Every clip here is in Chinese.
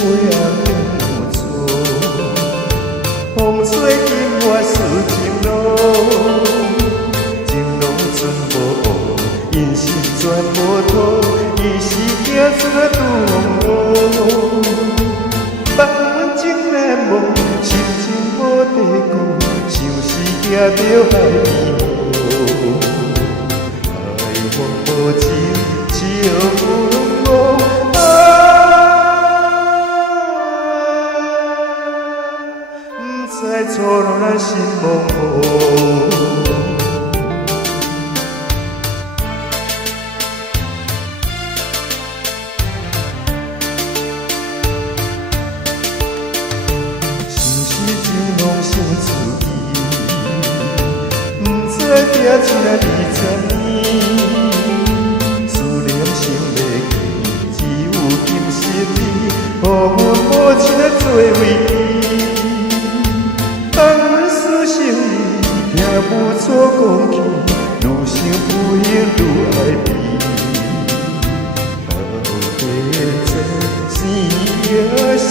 话无错，风吹紧我思情路，情拢存无乌，因心全无土，伊是行出拄风雨。放阮情难忘，心情无地顾，想是行着海边路。爱风无情，笑阮无。不知错落咱心茫茫。想出伊，不知定情20年，思念心袂记，只有今生你，予阮无情做为记。放阮思想你，听无错讲起，愈想不应愈爱你。后日真是也是。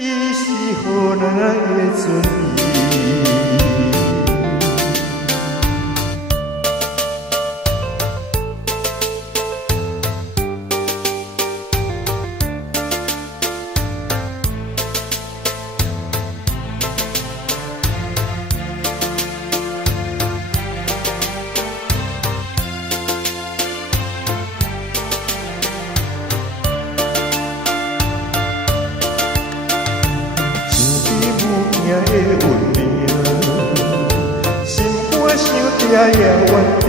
伊是予咱的尊严。的运命，心肝伤痛也怨定，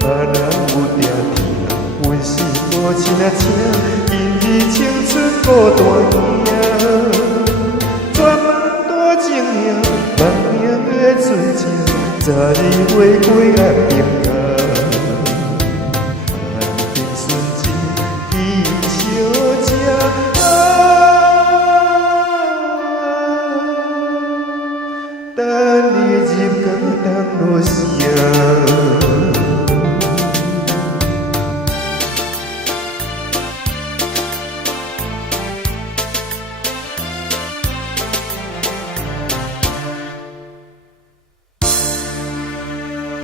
别人有定定，阮是无亲情，因你青春孤单行，专门大情命，万命的纯情，早日回归安平。